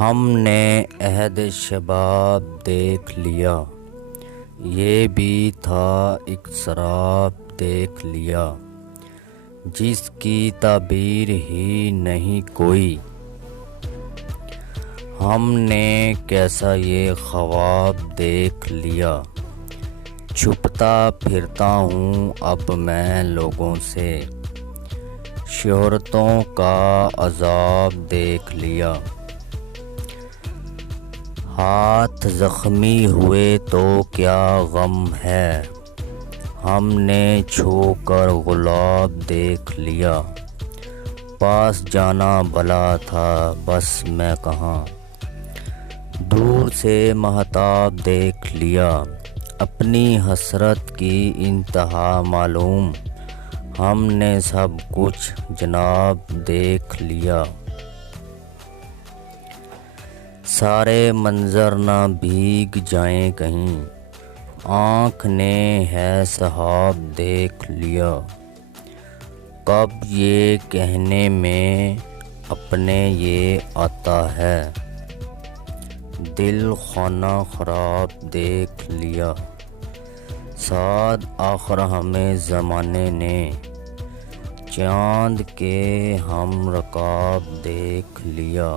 ہم نے عہد شباب دیکھ لیا، یہ بھی تھا ایک سراب دیکھ لیا، جس کی تعبیر ہی نہیں کوئی۔ ہم نے کیسا یہ خواب دیکھ لیا، چھپتا پھرتا ہوں اب میں لوگوں سے، شہرتوں کا عذاب دیکھ لیا۔ ہاتھ زخمی ہوئے تو کیا غم ہے، ہم نے چھو کر گلاب دیکھ لیا۔ پاس جانا بھلا تھا بس میں کہاں، دور سے مہتاب دیکھ لیا۔ اپنی حسرت کی انتہا معلوم، ہم نے سب کچھ جناب دیکھ لیا۔ سارے منظر نہ بھیگ جائیں کہیں، آنکھ نے ہے سحاب دیکھ لیا۔ کب یہ کہنے میں اپنے یہ آتا ہے، دل خانہ خراب دیکھ لیا۔ سعد آخر ہمیں زمانے نے، چاند کے ہم رکاب دیکھ لیا۔